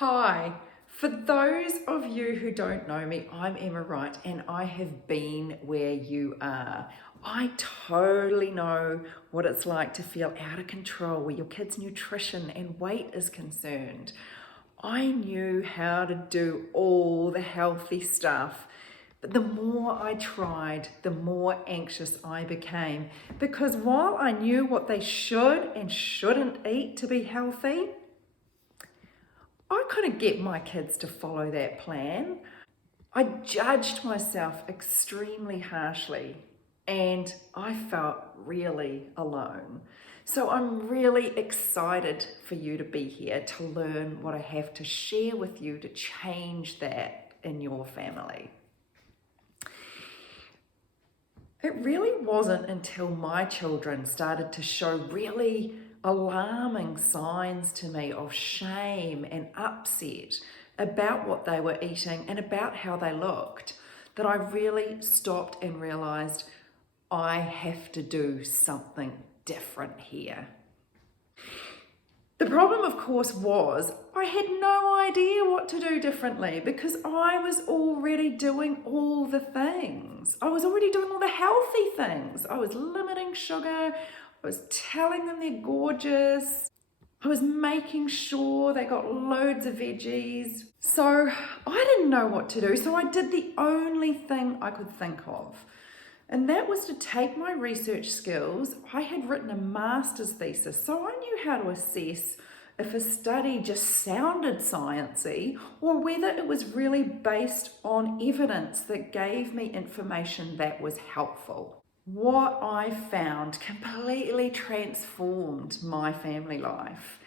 Hi, for those of you who don't know me, I'm Emma Wright and I have been where you are. I totally know what it's like to feel out of control where your kid's nutrition and weight is concerned. I knew how to do all the healthy stuff, but the more I tried, the more anxious I became because while I knew what they should and shouldn't eat to be healthy, I couldn't get my kids to follow that plan. I judged myself extremely harshly and I felt really alone. So I'm really excited for you to be here to learn what I have to share with you to change that in your family. It really wasn't until my children started to show really alarming signs to me of shame and upset about what they were eating and about how they looked that I really stopped and realized I have to do something different here. The problem, of course, was I had no idea what to do differently because I was already doing all the things. I was already doing all the healthy things. I was limiting sugar. I was telling them they're gorgeous. I was making sure they got loads of veggies. So I didn't know what to do. So I did the only thing I could think of. And that was to take my research skills. I had written a master's thesis, so I knew how to assess if a study just sounded sciencey or whether it was really based on evidence that gave me information that was helpful. What I found completely transformed my family life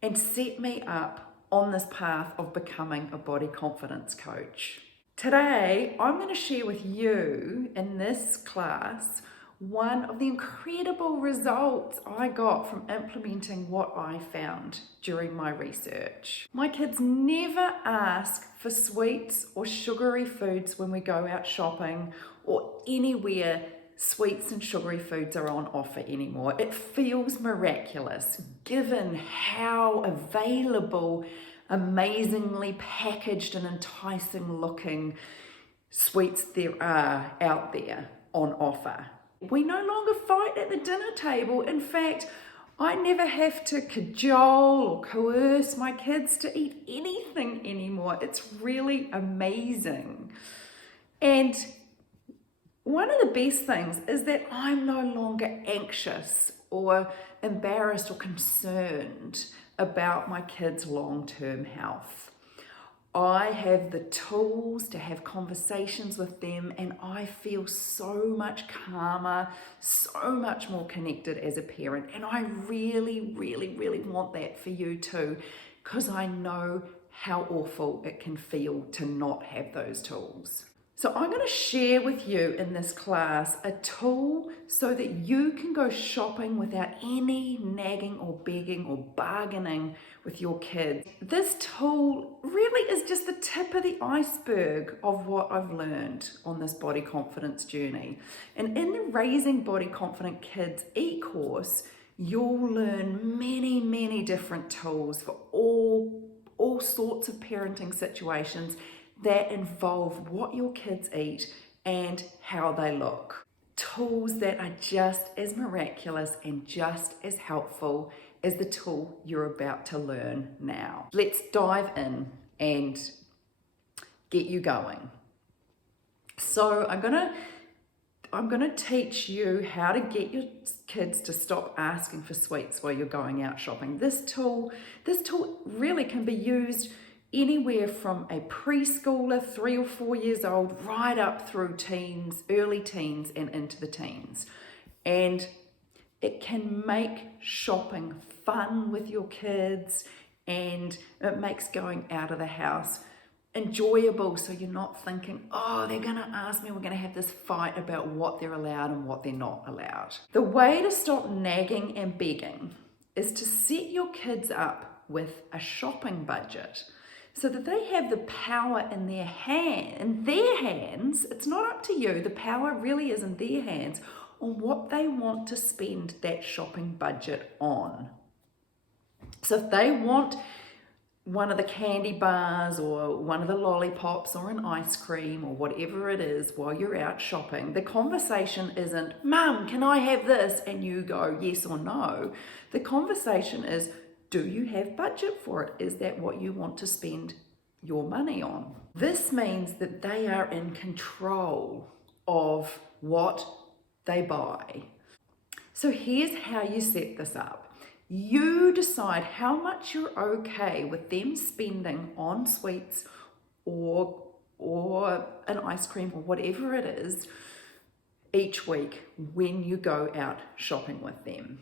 and set me up on this path of becoming a body confidence coach. Today, I'm going to share with you in this class one of the incredible results I got from implementing what I found during my research. My kids never ask for sweets or sugary foods when we go out shopping or anywhere sweets and sugary foods are on offer anymore. It feels miraculous given how available, amazingly packaged and enticing looking sweets there are out there on offer. We no longer fight at the dinner table. In fact, I never have to cajole or coerce my kids to eat anything anymore. It's really amazing. And one of the best things is that I'm no longer anxious or embarrassed or concerned about my kids' long-term health. I have the tools to have conversations with them and I feel so much calmer, so much more connected as a parent. And I really, really, really want that for you too, because I know how awful it can feel to not have those tools. So I'm going to share with you in this class a tool so that you can go shopping without any nagging or begging or bargaining with your kids. This tool really is just the tip of the iceberg of what I've learned on this body confidence journey. And in the Raising Body Confident Kids e-course, you'll learn many, many different tools for all sorts of parenting situations that involve what your kids eat and how they look. Tools that are just as miraculous and just as helpful as the tool you're about to learn now. Let's dive in and get you going. So I'm gonna teach you how to get your kids to stop asking for sweets while you're going out shopping. This tool really can be used anywhere from a preschooler, 3 or 4 years old, right up through teens, early teens and into the teens. And it can make shopping fun with your kids and it makes going out of the house enjoyable, so you're not thinking, oh, they're gonna ask me, we're gonna have this fight about what they're allowed and what they're not allowed. The way to stop nagging and begging is to set your kids up with a shopping budget so that they have the power in their hands. It's not up to you. The power really is in their hands on what they want to spend that shopping budget on. So if they want one of the candy bars or one of the lollipops or an ice cream or whatever it is while you're out shopping, the conversation isn't, Mum, can I have this? And you go yes or no. The conversation is, do you have budget for it? Is that what you want to spend your money on? This means that they are in control of what they buy. So here's how you set this up. You decide how much you're okay with them spending on sweets or an ice cream or whatever it is each week when you go out shopping with them.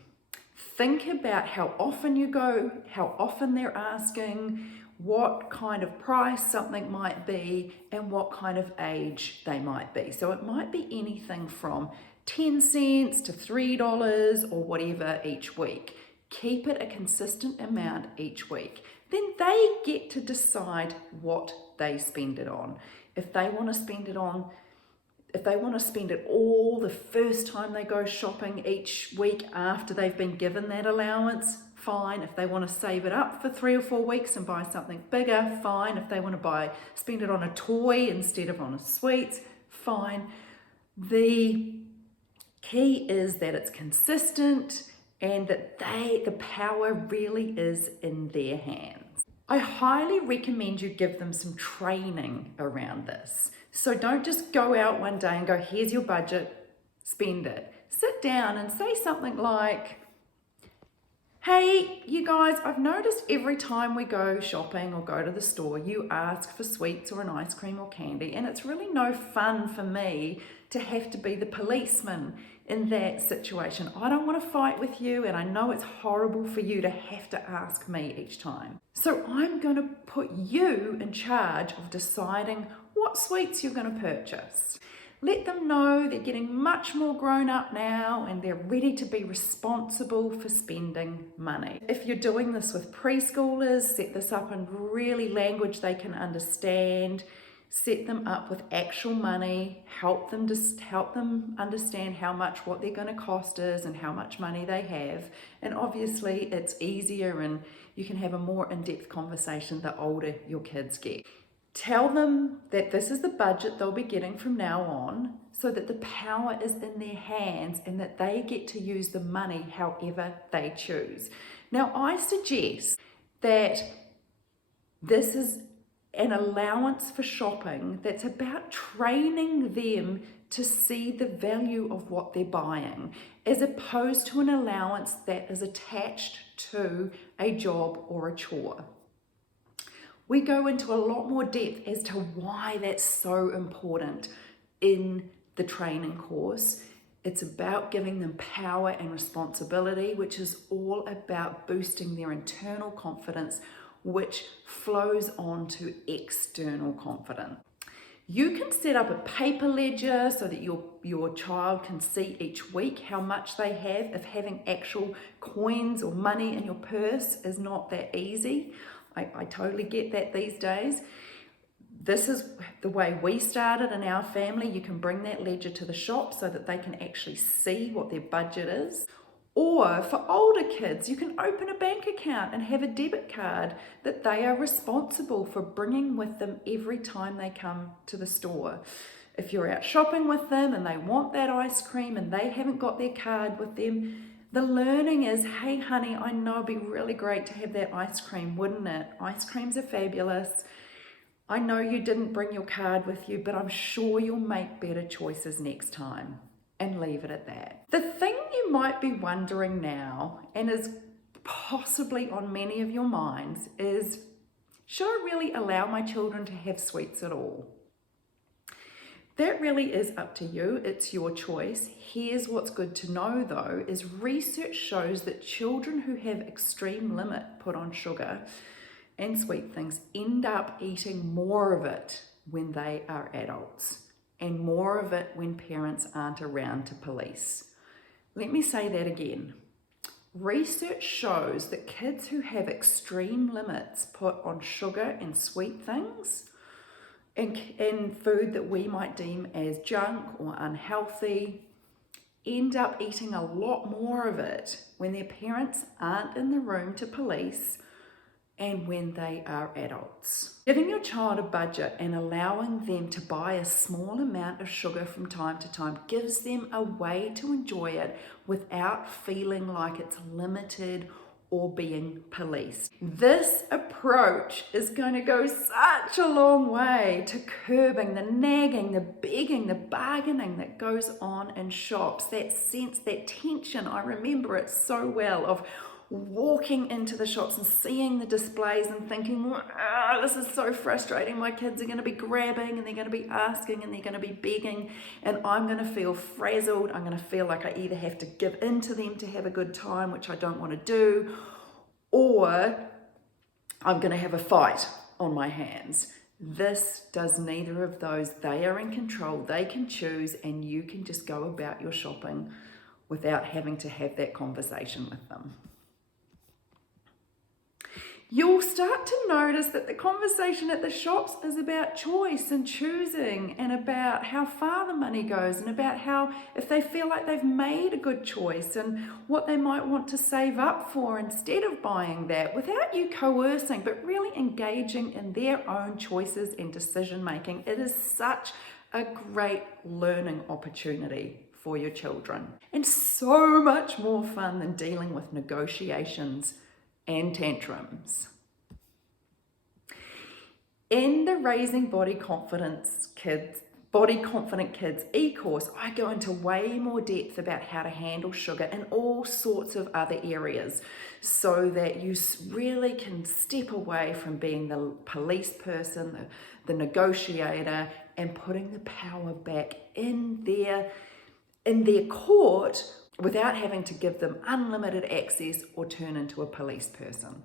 Think about how often you go, how often they're asking, what kind of price something might be, and what kind of age they might be. So it might be anything from 10 cents to $3 or whatever each week. Keep it a consistent amount each week. Then they get to decide what they spend it on. If they want to spend it all the first time they go shopping each week after they've been given that allowance, fine. If they want to save it up for 3 or 4 weeks and buy something bigger, fine. If they want to spend it on a toy instead of on a sweets, fine. The key is that it's consistent and that the power really is in their hands. I highly recommend you give them some training around this. So don't just go out one day and go, here's your budget, spend it. Sit down and say something like, hey, you guys, I've noticed every time we go shopping or go to the store, you ask for sweets or an ice cream or candy, and it's really no fun for me to have to be the policeman in that situation. I don't want to fight with you, and I know it's horrible for you to have to ask me each time. So I'm going to put you in charge of deciding what sweets you're going to purchase. Let them know they're getting much more grown up now and they're ready to be responsible for spending money. If you're doing this with preschoolers, set this up in really language they can understand. Set them up with actual money, help them understand how much what they're going to cost is and how much money they have. And obviously it's easier and you can have a more in-depth conversation the older your kids get. Tell them that this is the budget they'll be getting from now on so that the power is in their hands and that they get to use the money however they choose. Now, I suggest that this is an allowance for shopping that's about training them to see the value of what they're buying, as opposed to an allowance that is attached to a job or a chore. We go into a lot more depth as to why that's so important in the training course. It's about giving them power and responsibility, which is all about boosting their internal confidence, which flows on to external confidence. You can set up a paper ledger so that your child can see each week how much they have. If having actual coins or money in your purse is not that easy, I totally get that these days. This is the way we started in our family. You can bring that ledger to the shop so that they can actually see what their budget is. Or for older kids, you can open a bank account and have a debit card that they are responsible for bringing with them every time they come to the store. If you're out shopping with them and they want that ice cream and they haven't got their card with them, the learning is, hey honey, I know it'd be really great to have that ice cream, wouldn't it? Ice creams are fabulous. I know you didn't bring your card with you, but I'm sure you'll make better choices next time. And leave it at that. The thing you might be wondering now, and is possibly on many of your minds, is, should I really allow my children to have sweets at all? That really is up to you. It's your choice. Here's what's good to know though, is research shows that children who have extreme limit put on sugar and sweet things end up eating more of it when they are adults, and more of it when parents aren't around to police. Let me say that again. Research shows that kids who have extreme limits put on sugar and sweet things and food that we might deem as junk or unhealthy end up eating a lot more of it when their parents aren't in the room to police and when they are adults. Giving your child a budget and allowing them to buy a small amount of sugar from time to time gives them a way to enjoy it without feeling like it's limited or being policed. This approach is going to go such a long way to curbing the nagging, the begging, the bargaining that goes on in shops. That sense, that tension, I remember it so well, of walking into the shops and seeing the displays and thinking, this is so frustrating. My kids are going to be grabbing and they're going to be asking and they're going to be begging, and I'm going to feel frazzled. I'm going to feel like I either have to give in to them to have a good time, which I don't want to do, or I'm going to have a fight on my hands. This does neither of those. They are in control. They can choose, and you can just go about your shopping without having to have that conversation with them. You'll start to notice that the conversation at the shops is about choice and choosing, and about how far the money goes, and about how, if they feel like they've made a good choice, and what they might want to save up for instead of buying that, without you coercing, but really engaging in their own choices and decision making. It is such a great learning opportunity for your children, and so much more fun than dealing with negotiations and tantrums. In the Raising Body Confident Kids e-course, I go into way more depth about how to handle sugar in all sorts of other areas, so that you really can step away from being the police person, the negotiator, and putting the power back in their court, without having to give them unlimited access or turn into a police person.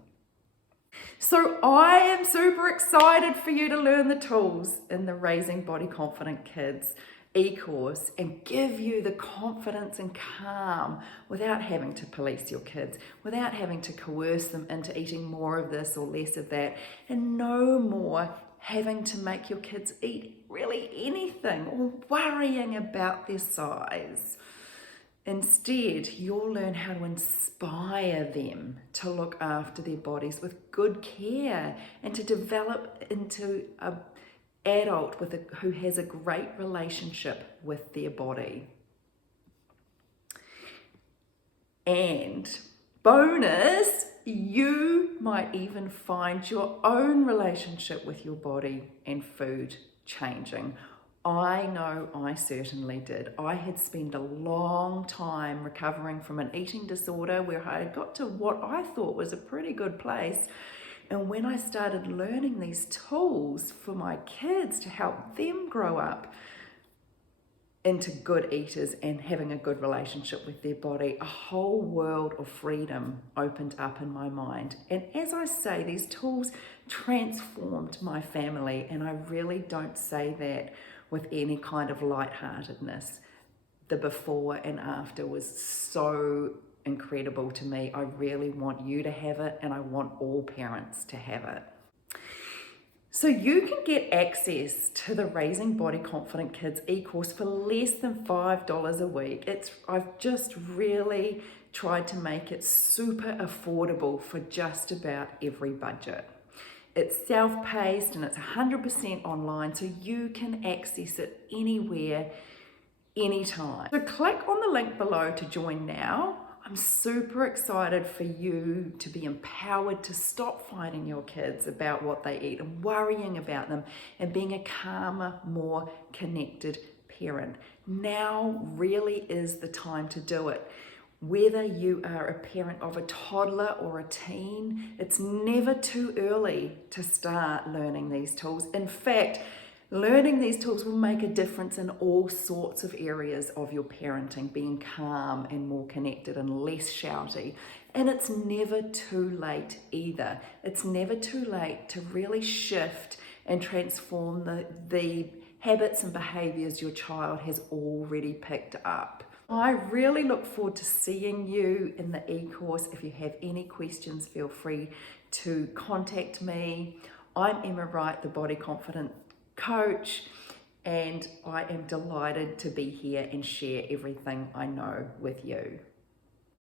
So I am super excited for you to learn the tools in the Raising Body Confident Kids e-course and give you the confidence and calm without having to police your kids, without having to coerce them into eating more of this or less of that, and no more having to make your kids eat really anything or worrying about their size. Instead, you'll learn how to inspire them to look after their bodies with good care and to develop into an adult who has a great relationship with their body. And bonus, you might even find your own relationship with your body and food changing. I know I certainly did. I had spent a long time recovering from an eating disorder where I had got to what I thought was a pretty good place. And when I started learning these tools for my kids to help them grow up into good eaters and having a good relationship with their body, a whole world of freedom opened up in my mind. And as I say, these tools transformed my family, and I really don't say that with any kind of lightheartedness. The before and after was so incredible to me. I really want you to have it, and I want all parents to have it. So you can get access to the Raising Body Confident Kids e-course for less than $5 a week. I've just really tried to make it super affordable for just about every budget. It's self-paced and it's 100% online, so you can access it anywhere, anytime. So click on the link below to join now. I'm super excited for you to be empowered to stop fighting your kids about what they eat and worrying about them, and being a calmer, more connected parent. Now really is the time to do it. Whether you are a parent of a toddler or a teen, it's never too early to start learning these tools. In fact, learning these tools will make a difference in all sorts of areas of your parenting, being calm and more connected and less shouty. And it's never too late either. It's never too late to really shift and transform the habits and behaviors your child has already picked up. I really look forward to seeing you in the e-course. If you have any questions, feel free to contact me. I'm Emma Wright, the Body Confident Coach, and I am delighted to be here and share everything I know with you.